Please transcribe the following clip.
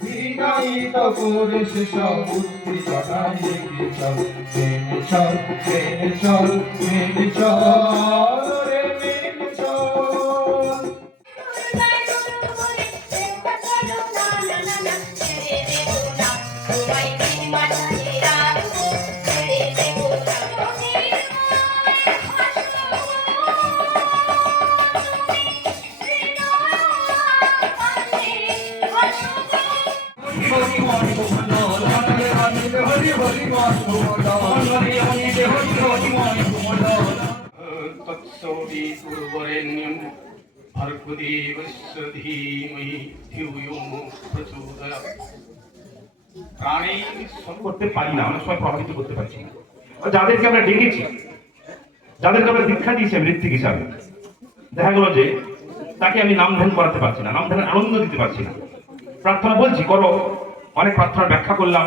বিনয়িত পুরুষ সবুদ্ধি চটাই কিশোর মেনে চল মেনে চল মেনে চল রে মেনে চল। তৎসবিতুর্বরেণ্যং ভর্গদেবস্য ধীমহি ধিয়ো ইয়ো নঃ প্রচোদয়াৎ। প্রাণে করতে পারি না, অনেক সময় প্রভাবিত করতে পারছি না। যাদেরকে আমরা ডেকেছি, যাদেরকে আমরা দীক্ষা দিয়েছি মৃত্যুক হিসাবে, দেখা গেল যে তাকে আমি নাম ধ্যান করাতে পারছি না, নাম ধ্যানের আনন্দ দিতে পারছি না। প্রার্থনা বলছি করো, অনেক প্রার্থনার ব্যাখ্যা করলাম।